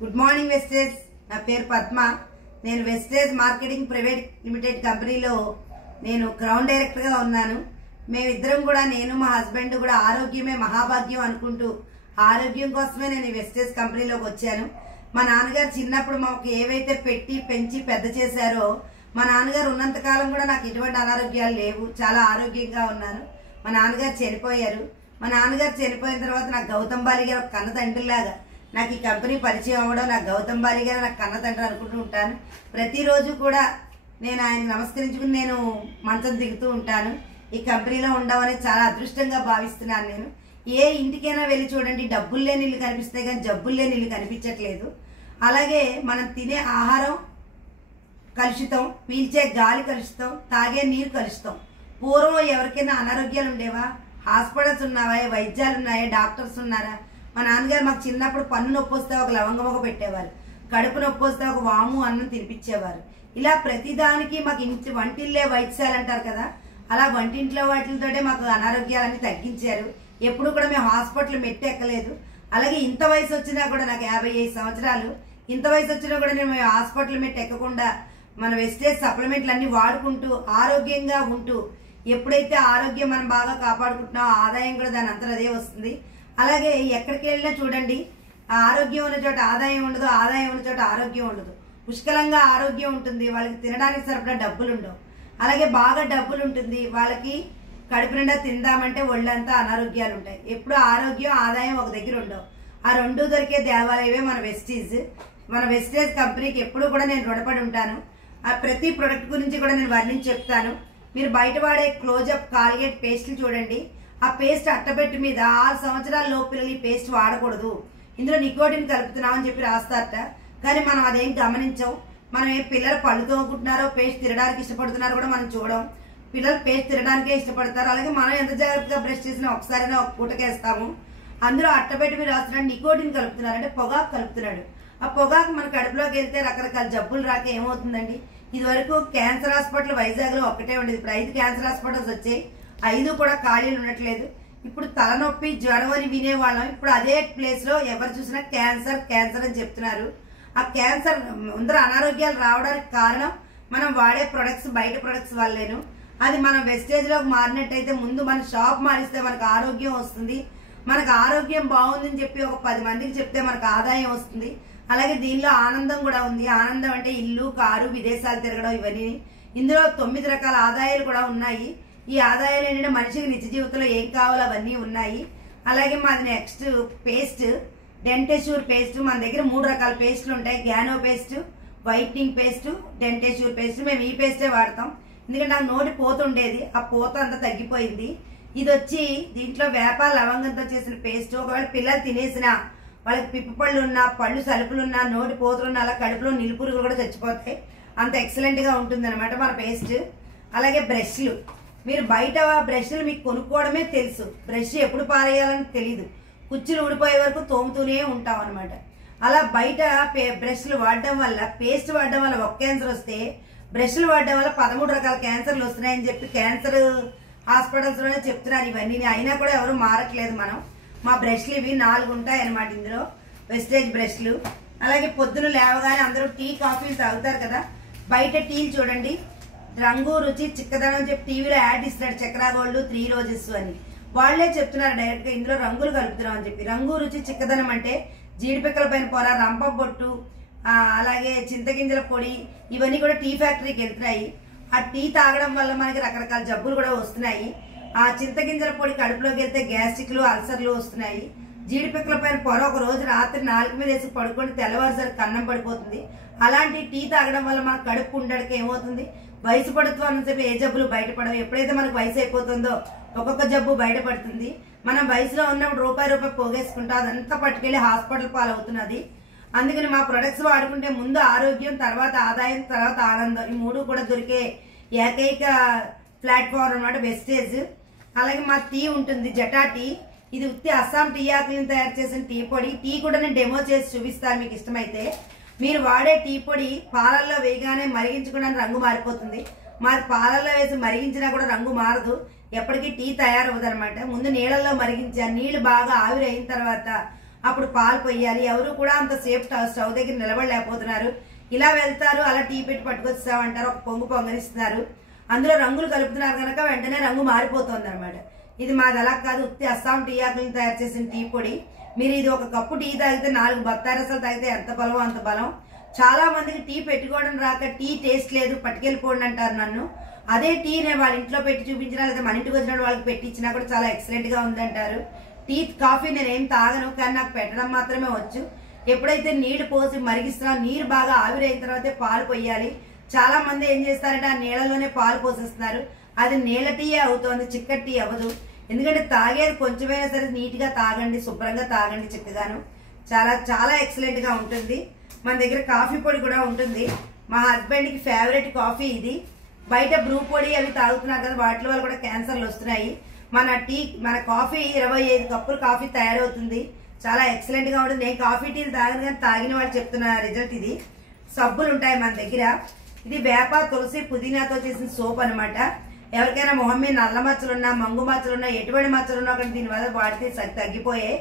Good morning wastage. నా పేరు పద్మ. నేను వెస్టేజ్ మార్కెటింగ్ ప్రైవేట్ లిమిటెడ్ కంపెనీలో నేను గ్రౌండ్ డైరెక్టర్గా ఉన్నాను. మేమిద్దరం కూడా, నేను మా హస్బెండ్ కూడా ఆరోగ్యమే మహాభాగ్యం అనుకుంటూ ఆరోగ్యం కోసమే నేను వెస్టేజ్ కంపెనీలోకి వచ్చాను. మా నాన్నగారు చిన్నప్పుడు మాకు ఏవైతే పెట్టి పెంచి పెద్ద చేశారో, మా నాన్నగారు ఉన్నంతకాలం కూడా నాకు ఎటువంటి అనారోగ్యాలు లేవు, చాలా ఆరోగ్యంగా ఉన్నాను. మా నాన్నగారు చనిపోయారు. మా నాన్నగారు చనిపోయిన తర్వాత నాకు గౌతమ్ బాలి గారు ఒక కన్న తండ్రిలాగా, నాకు ఈ కంపెనీ పరిచయం అవ్వడం, నాకు గౌతమ్ బాలి గారు నాకు కన్న తండ్రి అనుకుంటూ ఉంటాను. ప్రతిరోజు కూడా నేను ఆయనకు నమస్కరించుకుని నేను మంచం దిగుతూ ఉంటాను. ఈ కంపెనీలో ఉండడం అనేది చాలా అదృష్టంగా భావిస్తున్నాను. నేను ఏ ఇంటికైనా వెళ్ళి చూడండి, డబ్బులు లేని ఇల్లు కనిపిస్తాయి కానీ జబ్బులు లేని ఇల్లు కనిపించట్లేదు. అలాగే మనం తినే ఆహారం కలుషితం, పీల్చే గాలి కలుషితం, తాగే నీరు కలుషితం. పూర్వం ఎవరికైనా అనారోగ్యాలు ఉండేవా? హాస్పిటల్స్ ఉన్నావా? వైద్యాలు ఉన్నాయా? డాక్టర్స్ ఉన్నారా? మా నాన్నగారు మాకు చిన్నప్పుడు పన్ను నొప్పి వస్తే ఒక లవంగమొక పెట్టేవారు, కడుపు నొప్పి వస్తే ఒక వాము అన్నం తినిపించేవారు. ఇలా ప్రతిదానికి మాకు ఇంటి వంటిల్లే వైద్యాలు అంటారు కదా, అలా వంటింట్లో వాటితోటే మాకు అనారోగ్యాలన్నీ తగ్గించారు. ఎప్పుడు కూడా మేము హాస్పిటల్ మెట్టెక్కలేదు. అలాగే ఇంత వయసు వచ్చినా కూడా, నాకు 55 సంవత్సరాలు, ఇంత వయసు వచ్చినా కూడా నేను హాస్పిటల్ మెట్టెక్కకుండా మన వెస్టేజ్ సప్లిమెంట్లు అన్ని వాడుకుంటూ ఆరోగ్యంగా ఉంటూ, ఎప్పుడైతే ఆరోగ్యం మనం బాగా కాపాడుకుంటున్నామో ఆదాయం కూడా దాని అంతా అదే వస్తుంది. అలాగే ఎక్కడికి వెళ్ళినా చూడండి, ఆరోగ్యం ఉన్న చోట ఆదాయం ఉండదు, ఆదాయం ఉన్న చోట ఆరోగ్యం ఉండదు. పుష్కలంగా ఆరోగ్యం ఉంటుంది, వాళ్ళకి తినడానికి సరిపడా డబ్బులు ఉండవు. అలాగే బాగా డబ్బులు ఉంటుంది, వాళ్ళకి కడుపు నిండా తిందామంటే ఒళ్ళంతా అనారోగ్యాలు ఉంటాయి. ఎప్పుడు ఆరోగ్యం ఆదాయం ఒక దగ్గర ఉండవు. ఆ రెండు దొరికే దేవాలయమే మన వెస్టేజ్. మన వెస్టేజ్ కంపెనీకి ఎప్పుడు కూడా నేను రుణపడి ఉంటాను. ఆ ప్రతి ప్రొడక్ట్ గురించి కూడా నేను వర్ణించి చెప్తాను. మీరు బయట వాడే క్లోజప్, కాల్గేట్ పేస్ట్లు చూడండి. ఆ పేస్ట్ అట్టపెట్టి మీద 6 సంవత్సరాల లోపు పిల్లలు ఈ పేస్ట్ వాడకూడదు, ఇందులో నికోటిన్ కలుపుతున్నామని చెప్పి రాస్తారట. కానీ మనం అదేం గమనించం. మనం ఏ పిల్లలు పళ్ళు తోముకుంటున్నారో, పేస్ట్ తినడానికి ఇష్టపడుతున్నారో కూడా మనం చూడం. పిల్లలు పేస్ట్ తినడానికే ఇష్టపడతారు. అలాగే మనం ఎంత జాగ్రత్తగా బ్రష్ చేసినా ఒకసారైనా ఒక పూటకేస్తాము. అందులో అట్టపెట్టి మీద రాస్తున్నాడు నికోటిన్ కలుపుతున్నారు, అంటే పొగాకు కలుపుతున్నాడు. ఆ పొగాకు మన కడుపులోకి వెళ్తే రకరకాల జబ్బులు రాక ఏమవుతుందండి? ఇది వరకు క్యాన్సర్ హాస్పిటల్ వైజాగ్ లో ఒక్కటే ఉండేది, ఇప్పుడు 5 క్యాన్సర్ హాస్పిటల్స్ వచ్చాయి. 5 కూడా ఖాళీలు ఉండట్లేదు. ఇప్పుడు తలనొప్పి, జ్వరం అని వినేవాళ్ళం, ఇప్పుడు అదే ప్లేస్ లో ఎవరు చూసినా క్యాన్సర్ క్యాన్సర్ అని చెప్తున్నారు. ఆ క్యాన్సర్ ముందర అనారోగ్యాలు రావడానికి కారణం మనం వాడే ప్రొడక్ట్స్, బయట ప్రొడక్ట్స్ వల్లేను. అది మనం వెస్టేజ్ లోకి మారినట్టయితే, ముందు మన షాప్ మారిస్తే మనకు ఆరోగ్యం వస్తుంది. మనకు ఆరోగ్యం బాగుందని చెప్పి ఒక 10 మందికి చెప్తే మనకు ఆదాయం వస్తుంది. అలాగే దీనిలో ఆనందం కూడా ఉంది. ఆనందం అంటే ఇల్లు, కారు, విదేశాలు తిరగడం, ఇవన్నీ. ఇందులో 9 రకాల ఆదాయాలు కూడా ఉన్నాయి. ఈ ఆదాయాలు ఏంటంటే మనిషికి నిత్య జీవితంలో ఏం కావాలో అవన్నీ ఉన్నాయి. అలాగే మాది నెక్స్ట్ పేస్ట్, డెంటేష్యూర్ పేస్ట్. మన దగ్గర 3 రకాల పేస్టులు ఉంటాయి. గ్యానో పేస్ట్, వైట్నింగ్ పేస్ట్, డెంటేష్యూర్ పేస్ట్. మేము ఈ పేస్టే వాడతాం, ఎందుకంటే నాకు నోటి పోత ఉండేది, ఆ పోత అంతా తగ్గిపోయింది. ఇది వచ్చి దీంట్లో వేప లవంగంతో చేసిన పేస్ట్. ఒకవేళ పిల్లలు తినేసినా, వాళ్ళకి పిప్పి పళ్ళు ఉన్నా, పళ్ళు సలుపులున్నా, నోటి పోతులున్నా, అలా కడుపులో నిలుపురుగులు కూడా చచ్చిపోతాయి. అంత ఎక్సలెంట్ గా ఉంటుంది అనమాట మన పేస్ట్. అలాగే బ్రష్లు. మీరు బయట బ్రష్లు మీకు కొనుక్కోవడమే తెలుసు, బ్రష్ ఎప్పుడు పారేయాలని తెలీదు. కుచ్చులు ఊడిపోయే వరకు తోముతూనే ఉంటాం అనమాట. అలా బయట బ్రష్లు వాడడం వల్ల, పేస్ట్ వాడడం వల్ల ఒక క్యాన్సర్ వస్తే, బ్రష్లు వాడడం వల్ల 13 రకాల క్యాన్సర్లు వస్తున్నాయని చెప్పి క్యాన్సర్ హాస్పిటల్స్ లోనే చెప్తున్నారు ఇవన్నీ. అయినా కూడా ఎవరు మారట్లేదు. మనం మా బ్రష్లు ఇవి 4 ఉంటాయి అనమాట ఇందులో, వెస్టేజ్ బ్రష్లు. అలాగే పొద్దున లేవగానే అందరూ టీ, కాఫీలు తాగుతారు కదా, బయట టీలు చూడండి, రంగు, రుచి, చిక్కదనం చెప్పి టీవీలో యాడ్ ఇస్తున్నాడు, చక్రా గోల్డ్ 3 రోజెస్ అని. వాళ్లే చెప్తున్నారు డైరెక్ట్ గా ఇందులో రంగులు కలుపుతున్నాం అని చెప్పి. రంగు, రుచి, చిక్కదనం అంటే జీడిపిక్కల పైన పొర, రంపం బొట్టు, అలాగే చింతగింజల పొడి, ఇవన్నీ కూడా టీ ఫ్యాక్టరీకి వెళ్తున్నాయి. ఆ టీ తాగడం వల్ల మనకి రకరకాల జబ్బులు కూడా వస్తున్నాయి. ఆ చింతగింజల పొడి కడుపులోకి వెళ్తే గ్యాస్ట్రిక్లు, అల్సర్లు వస్తున్నాయి. జీడిపిక్కల పైన పొర ఒక రోజు రాత్రి 4 మీద వేసి పడుకొని తెల్లవారుసరికి కన్నం పడిపోతుంది. అలాంటి టీ తాగడం వల్ల మన కడుపు ఉండడానికి ఏమవుతుంది? వయసు పడుతుంది అని ఏ జబ్బులు బయటపడవు. ఎప్పుడైతే మనకు వయసు అయిపోతుందో ఒక్కొక్క జబ్బు బయటపడుతుంది. మనం వయసులో ఉన్నప్పుడు రూపాయి పోగేసుకుంటాం, అదంతా పట్టుకెళ్లి హాస్పిటల్ పాలవుతున్నది. అందుకని మా ప్రొడక్ట్స్ వాడుకుంటే ముందు ఆరోగ్యం, తర్వాత ఆదాయం, తర్వాత ఆనందం, ఈ 3 కూడా దొరికే ఏకైక ప్లాట్ఫామ్ అనమాట వెస్టేజ్. అలాగే మా టీ ఉంటుంది, జటా టీ. ఇది ఉత్తి అస్సాం టీ ఆకులను తయారు చేసిన టీ పొడి. టీ కూడా నేను డెమో చేసి చూపిస్తాను మీకు ఇష్టమైతే. మీరు వాడే టీ పొడి పాలల్లో వేయగానే మరిగించకుండా రంగు మారిపోతుంది. మాది పాలల్లో వేసి మరిగించినా కూడా రంగు మారదు, ఎప్పటికీ టీ తయారవుతుంది అనమాట. ముందు నీళ్ళల్లో మరిగించి ఆ నీళ్లు బాగా ఆవిరి అయిన తర్వాత అప్పుడు పాలు పొయ్యాలి. ఎవరు కూడా అంతసేపు స్టవ్ దగ్గర నిలబడలేకపోతున్నారు. ఇలా వెళ్తారు, అలా టీ పెట్టి పట్టుకొస్తామంటారు, ఒక పొంగు పొంగనిస్తున్నారు, అందులో రంగులు కలుపుతున్నారు కనుక వెంటనే రంగు మారిపోతుంది అనమాట. ఇది మాది అలా కాదు, ఉత్తి అస్సాం టీ ఆకులను తయారు చేసిన టీ పొడి. మీరు ఇది ఒక కప్పు టీ తాగితే 4 బత్తాయి రసాలు తాగితే ఎంత బలం అంత బలం. చాలా మందికి టీ పెట్టుకోవడం రాక టీ టేస్ట్ లేదు పట్టుకెళ్ళిపోండి అంటారు నన్ను. అదే టీ నేను వాళ్ళ ఇంట్లో పెట్టి చూపించినా లేదా మన ఇంటికి వచ్చిన వాళ్ళకి పెట్టించినా కూడా చాలా ఎక్సలెంట్ గా ఉందంటారు. టీ కాఫీ నేనేం తాగను, కానీ నాకు పెట్టడం మాత్రమే వచ్చు. ఎప్పుడైతే నీళ్లు పోసి మరిగిస్తున్నా నీరు బాగా ఆవిరైన తర్వాతే పాలు పొయ్యాలి. చాలా మంది ఏం చేస్తారంటే ఆ నీళ్ళలోనే పాలు పోసేస్తున్నారు. అది నీళ్ళ టీయే అవుతోంది, చిక్కటి టీ అవ్వదు. ఎందుకంటే తాగేది కొంచెమైనా సరే నీట్ గా తాగండి, శుభ్రంగా తాగండి చిక్కగాను. చాలా చాలా ఎక్సలెంట్ గా ఉంటుంది. మన దగ్గర కాఫీ పొడి కూడా ఉంటుంది. మా హస్బెండ్ కి ఫేవరెట్ కాఫీ ఇది. బయట బ్రూ పొడి అవి తాగుతున్నారు కదా, వాటి వల్ల కూడా క్యాన్సర్లు వస్తున్నాయి. మన కాఫీ 25 కప్పులు కాఫీ తయారవుతుంది. చాలా ఎక్సలెంట్ గా ఉంటుంది. నేను కాఫీ టీలు తాగను, కానీ తాగిన వాళ్ళు చెప్తున్న రిజల్ట్ ఇది. సబ్బులు ఉంటాయి మన దగ్గర. ఇది వేప, తులసి, పుదీనాతో చేసిన సోప్ అనమాట. ఎవరికైనా మొహం మీద నల్ల మచ్చలున్నా, మంగు మచ్చలున్నా, ఎటువంటి మచ్చలున్నా కూడా దీనివల్ల వాడితే తగ్గిపోయాయి.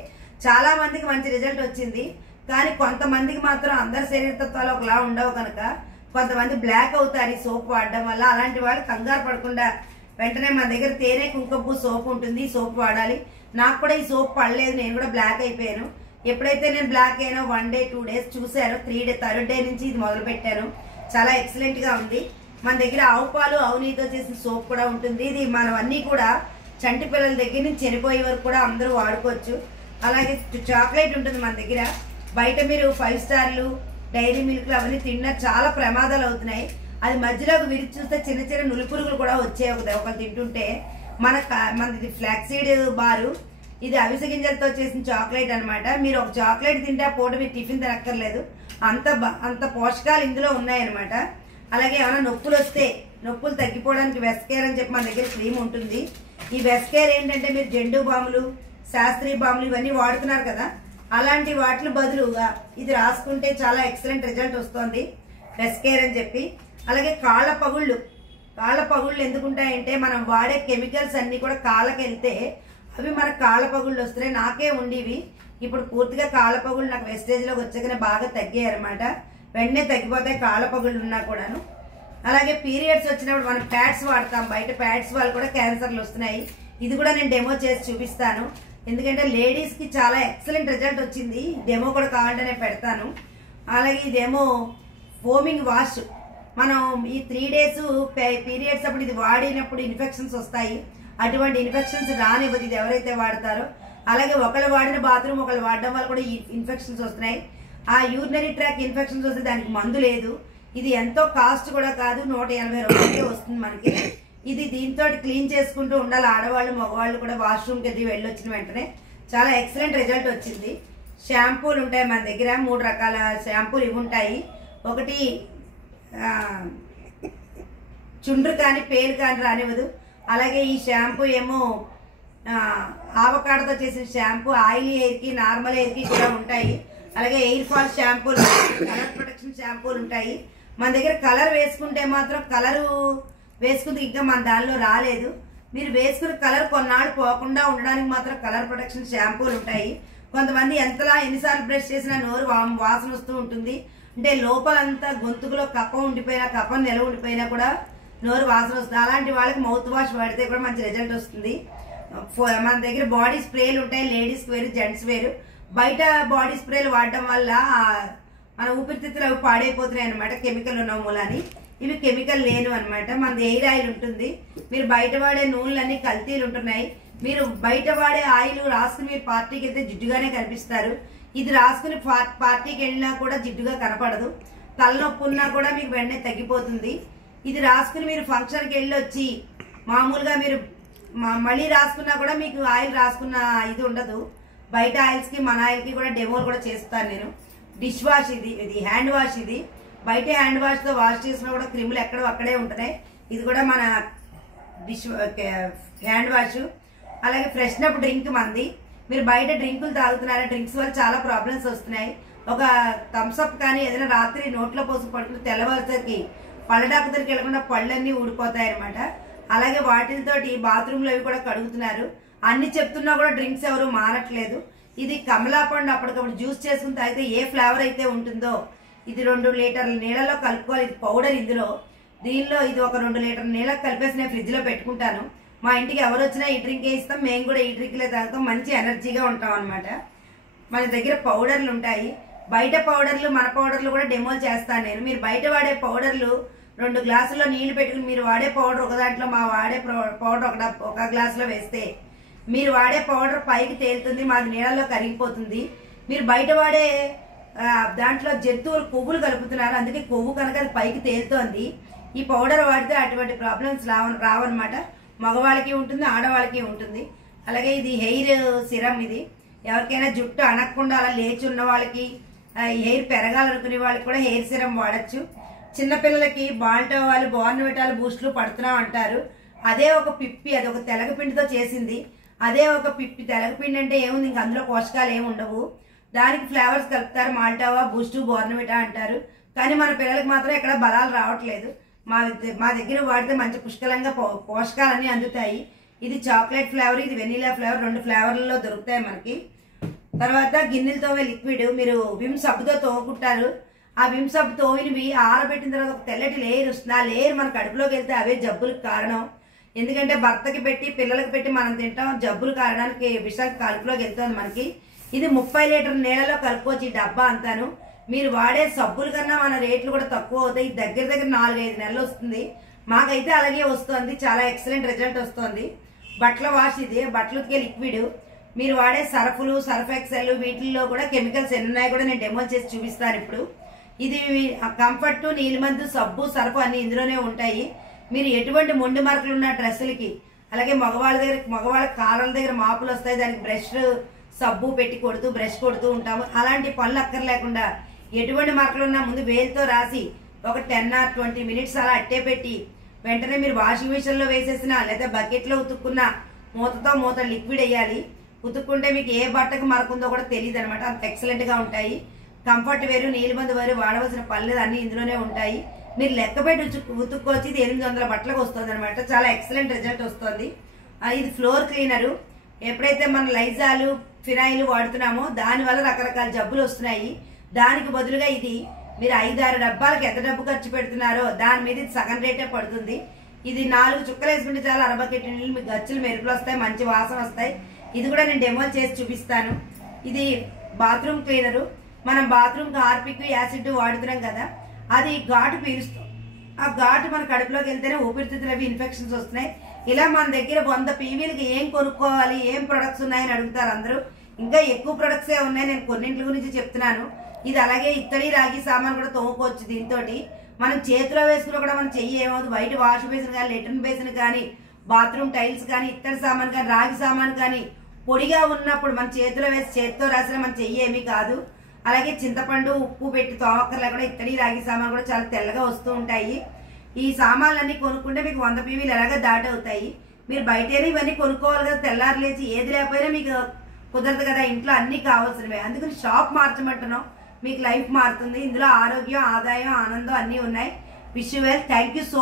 చాలా మందికి మంచి రిజల్ట్ వచ్చింది. కానీ కొంతమందికి మాత్రం అందరి శరీరతత్వాలు ఒకలా ఉండవు కనుక కొంతమంది బ్లాక్ అవుతారు ఈ సోప్ వాడడం వల్ల. అలాంటి వాళ్ళు కంగారు పడకుండా వెంటనే మన దగ్గర తేనె కుంకుమ సోప్ ఉంటుంది, ఈ సోప్ వాడాలి. నాకు కూడా ఈ సోప్ పడలేదు, నేను కూడా బ్లాక్ అయిపోయాను. ఎప్పుడైతే నేను బ్లాక్ అయినా 1 డే 2 డేస్ చూశాను, 3rd డే నుంచి ఇది మొదలు పెట్టాను. చాలా ఎక్సలెంట్ గా ఉంది. మన దగ్గర ఆవు పాలు, ఆవు నెయ్యితో చేసిన సోప్ కూడా ఉంటుంది. ఇది మనం అన్ని కూడా చంటి పిల్లల దగ్గర నుంచి చనిపోయే వరకు కూడా అందరూ వాడుకోవచ్చు. అలాగే చాక్లెట్ ఉంటుంది మన దగ్గర. బయట మీరు 5 స్టార్లు, డైరీ మిల్క్లు అవన్నీ తిన్నా చాలా ప్రమాదాలు అవుతున్నాయి. అది మధ్యలోకి విరిచి చూస్తే చిన్న చిన్న నులిపురుగులు కూడా వచ్చాయి ఒకరు తింటుంటే. మనది ఫ్లాక్సీడ్ బారు. ఇది అవిసె గింజలతో చేసిన చాక్లెట్ అనమాట. మీరు ఒక చాక్లెట్ తింటే పూట మీరు టిఫిన్ తినక్కర్లేదు, అంత పోషకాలు ఇందులో ఉన్నాయన్నమాట. అలాగే ఏమైనా నొప్పులు వస్తే నొప్పులు తగ్గిపోవడానికి వెస్కేర్ అని చెప్పి మన దగ్గర క్రీమ్ ఉంటుంది. ఈ వెస్కేర్ ఏంటంటే మీరు జెండు బాములు, శాస్త్రీయ బాములు ఇవన్నీ వాడుతున్నారు కదా, అలాంటి వాటి బదులుగా ఇది రాసుకుంటే చాలా ఎక్సలెంట్ రిజల్ట్ వస్తుంది, వెస్కేర్ అని చెప్పి. అలాగే కాళ్ళ పగుళ్ళు ఎందుకుంటాయంటే మనం వాడే కెమికల్స్ అన్ని కూడా కాళ్ళకి వెళ్తే అవి మనకు కాళ్ళ పగుళ్ళు వస్తున్నాయి. నాకే ఉండేవి, ఇప్పుడు పూర్తిగా కాళ్ళ పగుళ్ళు నాకు వెస్టేజ్ లోకి వచ్చాకనే బాగా తగ్గాయి అనమాట. వెంటనే తగ్గిపోతాయి కాళ్ళ పగుళ్ళు ఉన్నా కూడాను. అలాగే పీరియడ్స్ వచ్చినప్పుడు మనం ప్యాడ్స్ వాడతాం, బయట ప్యాడ్స్ వాళ్ళు కూడా క్యాన్సర్లు వస్తున్నాయి. ఇది కూడా నేను డెమో చేసి చూపిస్తాను, ఎందుకంటే లేడీస్ కి చాలా ఎక్సలెంట్ రిజల్ట్ వచ్చింది. డెమో కూడా కావాలంటే నేను పెడతాను. అలాగే ఇదేమో ఫోమింగ్ వాష్. మనం ఈ 3 డేస్ పీరియడ్స్ అప్పుడు ఇది వాడినప్పుడు ఇన్ఫెక్షన్స్ వస్తాయి. అటువంటి ఇన్ఫెక్షన్స్ రానివ్వదు ఇది ఎవరైతే వాడతారో. అలాగే ఒకళ్ళు వాడిన బాత్రూమ్ ఒకళ్ళు వాడడం వల్ల కూడా ఇన్ఫెక్షన్స్ వస్తున్నాయి. ఆ యూరినరీ ట్రాక్ ఇన్ఫెక్షన్స్ వస్తే దానికి మందు లేదు. ఇది ఎంతో కాస్ట్ కూడా కాదు, 180 రూపాయలకే వస్తుంది మనకి. ఇది దీంతో క్లీన్ చేసుకుంటూ ఉండాలి ఆడవాళ్ళు మగవాళ్ళు కూడా. వాష్రూమ్కి అది వెళ్ళొచ్చిన వెంటనే చాలా ఎక్సలెంట్ రిజల్ట్ వచ్చింది. షాంపూలు ఉంటాయి మన దగ్గర, 3 రకాల షాంపూలు ఇవి ఉంటాయి. ఒకటి చుండ్రు కానీ పేరు కానీ రానివ్వదు. అలాగే ఈ షాంపూ ఏమో ఆవకాడతో చేసిన షాంపూ, ఆయిలీ హెయిర్ కి, నార్మల్ హెయిర్ కి కూడా ఉంటాయి. అలాగే ఎయిర్ ఫాల్ షాంపూలు, కలర్ ప్రొటెక్షన్ షాంపూలు ఉంటాయి మన దగ్గర. కలర్ వేసుకుంటే మాత్రం కలరు వేసుకుంటే ఇంకా మన దానిలో రాలేదు. మీరు వేసుకున్న కలర్ కొన్నాళ్ళు పోకుండా ఉండడానికి మాత్రం కలర్ ప్రొటెక్షన్ షాంపూలు ఉంటాయి. కొంతమంది ఎన్నిసార్లు బ్రష్ చేసినా నోరు వాసన వస్తూ ఉంటుంది. అంటే లోపలంతా గొంతుకులో కప్పం ఉండిపోయినా, కప్పం నిలవ ఉండిపోయినా కూడా నోరు వాసన వస్తుంది. అలాంటి వాళ్ళకి మౌత్ వాష్ వాడితే కూడా మంచి రిజల్ట్ వస్తుంది. మన దగ్గర బాడీ స్ప్రేలు ఉంటాయి, లేడీస్ వేరు, జెంట్స్ వేరు. బయట బాడీ స్ప్రేలు వాడడం వల్ల మన ఊపిరితిత్తులు అవి పాడైపోతున్నాయి అనమాట, కెమికల్ ఉన్న మూలని. ఇవి కెమికల్ లేను అనమాట. మనది ఎయిర్ ఆయిల్ ఉంటుంది. మీరు బయట వాడే నూనెలన్నీ కల్తీలు ఉంటున్నాయి. మీరు బయట వాడే ఆయిల్ రాసుకుని మీరు పార్టీకి వెళ్తే జిడ్డుగానే కనిపిస్తారు. ఇది రాసుకుని పార్టీకి వెళ్ళినా కూడా జిడ్డుగా కనపడదు. తలనొప్పి ఉన్నా కూడా మీకు వెంటనే తగ్గిపోతుంది. ఇది రాసుకుని మీరు ఫంక్షన్కి వెళ్ళి వచ్చి మామూలుగా మీరు మళ్ళీ రాసుకున్నా కూడా మీకు ఆయిల్ రాసుకున్న ఇది ఉండదు. బయట ఆయిల్స్ కి మన ఆయిల్ కి కూడా డెమోలు కూడా చేస్తాను నేను. డిష్ వాష్ ఇది హ్యాండ్ వాష్. ఇది బయట హ్యాండ్ వాష్ తో వాష్ చేసినా కూడా క్రిములు ఎక్కడో అక్కడే ఉంటున్నాయి. ఇది కూడా మన డిష్ హ్యాండ్ వాష్. అలాగే ఫ్రెష్నప్ డ్రింక్ మంది. మీరు బయట డ్రింకులు తాగుతున్నారా, డ్రింక్స్ వల్ల చాలా ప్రాబ్లమ్స్ వస్తున్నాయి. ఒక థమ్స్అప్ కానీ ఏదైనా రాత్రి నోట్లో పోసి పడుకుని తెల్లవారుసరికి పళ్ళ డాక్టర్కి వెళ్ళకుండా పళ్ళన్నీ ఊడిపోతాయి అనమాట. అలాగే వాటితోటి బాత్రూంలో అవి కూడా కడుగుతున్నారు. అన్ని చెప్తున్నా కూడా డ్రింక్స్ ఎవరు మానట్లేదు. ఇది కమలా పండు అప్పటికప్పుడు జ్యూస్ చేసుకుని తాగితే ఏ ఫ్లేవర్ అయితే ఉంటుందో ఇది 2 లీటర్ల నీళ్ళలో కలుపుకోవాలి. ఇది పౌడర్ ఇందులో. దీనిలో ఇది ఒక 2 లీటర్ల నీళ్ళకి కలిపేసి నేను ఫ్రిడ్జ్ లో పెట్టుకుంటాను. మా ఇంటికి ఎవరు వచ్చినా ఈ డ్రింకే ఇస్తాం, మేము కూడా ఈ డ్రింక్లే తాగుతాం, మంచి ఎనర్జీగా ఉంటాం అనమాట. మన దగ్గర పౌడర్లు ఉంటాయి. బయట పౌడర్లు మన పౌడర్లు కూడా డెమోలు చేస్తాను నేను. మీరు బయట వాడే పౌడర్లు 2 గ్లాసుల్లో నీళ్లు పెట్టుకుని మీరు వాడే పౌడర్ ఒక దాంట్లో, మా వాడే పౌడర్ ఒక గ్లాసులో వేస్తే మీరు వాడే పౌడర్ పైకి తేలుతుంది, మాది నీళ్ళలో కరిగిపోతుంది. మీరు బయట వాడే దాంట్లో జంతువులు కొవ్వులు కలుపుతున్నారు, అందుకే కొవ్వు కనుక అది పైకి తేలుతోంది. ఈ పౌడర్ వాడితే అటువంటి ప్రాబ్లమ్స్ రావన్నమాట. మగవాళ్ళకి ఉంటుంది, ఆడవాళ్ళకి ఉంటుంది. అలాగే ఇది హెయిర్ సిరం. ఇది ఎవరికైనా జుట్టు అనకుండా అలా లేచి ఉన్న వాళ్ళకి, హెయిర్ పెరగాలనుకునే వాళ్ళకి కూడా హెయిర్ సిరం వాడచ్చు. చిన్నపిల్లలకి బాల్టోవాలు, బోర్న్విటాలు, బూస్టులు పడుతున్నాం అంటారు. అదే ఒక పిప్పి, అది ఒక తెలగపిండితో చేసింది. అదే ఒక పిప్పి. తెలగపిండి అంటే ఏముంది, ఇంక అందులో పోషకాలు ఏమి ఉండవు. దానికి ఫ్లేవర్స్ కలుపుతారు, మాల్టావా, బూస్టు, బోర్న్విటా అంటారు. కానీ మన పిల్లలకి మాత్రం ఇక్కడ బలాలు రావట్లేదు. మా దగ్గర వాడితే మంచి పుష్కలంగా పోషకాలన్నీ అందుతాయి. ఇది చాక్లెట్ ఫ్లేవర్, ఇది వెనీలా ఫ్లేవర్, 2 ఫ్లేవర్లలో దొరుకుతాయి మనకి. తర్వాత గిన్నెలు తోమే లిక్విడ్ మీరు విమ్ సబ్బుతో తోముకుంటారు. ఆ విమ్ సబ్బు తోమినవి ఆరబెట్టిన తర్వాత ఒక తెల్లటి లేయర్ వస్తుంది. ఆ లేయర్ మన కడుపులోకి వెళ్తే అవే జబ్బులకు కారణం. ఎందుకంటే భర్తకి పెట్టి పిల్లలకి పెట్టి మనం తింటాం, జబ్బుల కారణానికి విషం కడుపులోకి వెళ్తుంది మనకి. ఇది 30 లీటర్ నీళ్ళలో కలుపుకోవచ్చు ఈ డబ్బా అంతాను. మీరు వాడే సబ్బుల కన్నా మన రేట్లు కూడా తక్కువ అవుతాయి. దగ్గర 4-5 నెలలు వస్తుంది. మాకైతే అలాగే వస్తుంది, చాలా ఎక్సలెంట్ రిజల్ట్ వస్తుంది. బట్టల వాష్, ఇది బట్టలు ఉతికే లిక్విడ్. మీరు వాడే సర్ఫులు, సర్ఫ్ ఎక్సెల్, వీటిల్లో కూడా కెమికల్స్ ఎన్ని ఉన్నాయో కూడా నేను డెమో చేసి చూపిస్తాను ఇప్పుడు. ఇది కంఫర్ట్, నీలిమందు, సబ్బు, సర్ఫ్ అన్ని ఇందులోనే ఉంటాయి. మీరు ఎటువంటి మొండి మార్కులు ఉన్న డ్రెస్సులకి, అలాగే మగవాళ్ళ కాళ్ళ దగ్గర మాపులు వస్తాయి, దానికి బ్రష్ సబ్బు పెట్టి కొడుతూ బ్రష్ కొడుతూ ఉంటాము. అలాంటి పనులు అక్కర్లేకుండా ఎటువంటి మార్కులు ఉన్నా ముందు వేలుతో రాసి ఒక 10 or 20 మినిట్స్ అలా అట్టే పెట్టి వెంటనే మీరు వాషింగ్ మిషన్ లో వేసేసినా లేదా బకెట్ లో ఉతుక్కున్న మూత లిక్విడ్ వేయాలి. ఉతుక్కుంటే మీకు ఏ బట్టకు మరకుందో కూడా తెలియదు అనమాట. అంత ఎక్సలెంట్ గా ఉంటాయి. కంఫర్ట్ వేరు, నీలిమందు వేరు, వాడవలసిన పనులు అన్ని ఇందులోనే ఉంటాయి. మీరు లెక్క పెట్టి ఉతుక్కోవచ్చు. ఇది 800 బట్టలకు వస్తుంది అనమాట. చాలా ఎక్సలెంట్ రిజల్ట్ వస్తుంది. ఇది ఫ్లోర్ క్లీనరు. ఎప్పుడైతే మనం లైజాలు, ఫినాయిల్ వాడుతున్నామో దానివల్ల రకరకాల జబ్బులు వస్తున్నాయి. దానికి బదులుగా ఇది మీరు 5-6 డబ్బాలకు ఎంత డబ్బు ఖర్చు పెడుతున్నారో దాని మీద ఇది సగం రేటే పడుతుంది. ఇది 4 చుక్కలు వేసుకుంటే చాలా అరబకెట్ నీళ్ళు, మీకు గచ్చులు మెరుపులు వస్తాయి, మంచి వాసన వస్తాయి. ఇది కూడా నేను డెమో చేసి చూపిస్తాను. ఇది బాత్రూమ్ క్లీనరు. మనం బాత్రూమ్ హార్పిక్, యాసిడ్ వాడుతున్నాం కదా, అది ఘాటు పీలుస్తాం. ఆ ఘాటు మన కడుపులోకి వెళ్తేనే ఊపిరితిత్తులవి ఇన్ఫెక్షన్స్ వస్తున్నాయి. ఇలా మన దగ్గర 100 పీవీలకి ఏం కొనుక్కోవాలి, ఏం ప్రొడక్ట్స్ ఉన్నాయని అడుగుతారు అందరూ. ఇంకా ఎక్కువ ప్రొడక్ట్సే ఉన్నాయి, నేను కొన్నింటి గురించి చెప్తున్నాను. ఇది అలాగే ఇత్తడి, రాగి సామాన్ కూడా తోముకోవచ్చు దీంతో. మనం చేతిలో వేసుకున్నా కూడా మన చెయ్యి ఏమవుతుంది, బయట వాష్ బేసిన్ కానీ, లెట్రిన్ బేసిన్ కానీ, బాత్రూమ్ టైల్స్ కానీ, ఇత్తడి సామాన్ కానీ, రాగి సామాన్ కానీ పొడిగా ఉన్నప్పుడు మన చేతిలో వేసి చేతితో రాసిన మన చెయ్యి ఏమీ కాదు. అలాగే చింతపండు, ఉప్పు పెట్టి తోమక్కర్లా కూడా ఇత్తడి, రాగి సామాన్ కూడా చాలా తెల్లగా వస్తూ ఉంటాయి. ఈ సామాన్లన్నీ కొనుక్కుంటే మీకు 100 పీవీలు ఎలాగా దాటవుతాయి. మీరు బయటనే ఇవన్నీ కొనుక్కోవాలి కదా, తెల్లారు లేచి ఏది లేకపోయినా మీకు కుదరదు కదా, ఇంట్లో అన్ని కావాల్సినవే. అందుకని షాప్ మార్చమంటున్నాం, మీకు లైఫ్ మారుతుంది. ఇందులో ఆరోగ్యం, ఆదాయం, ఆనందం అన్నీ ఉన్నాయి. Wish you well. Thank you so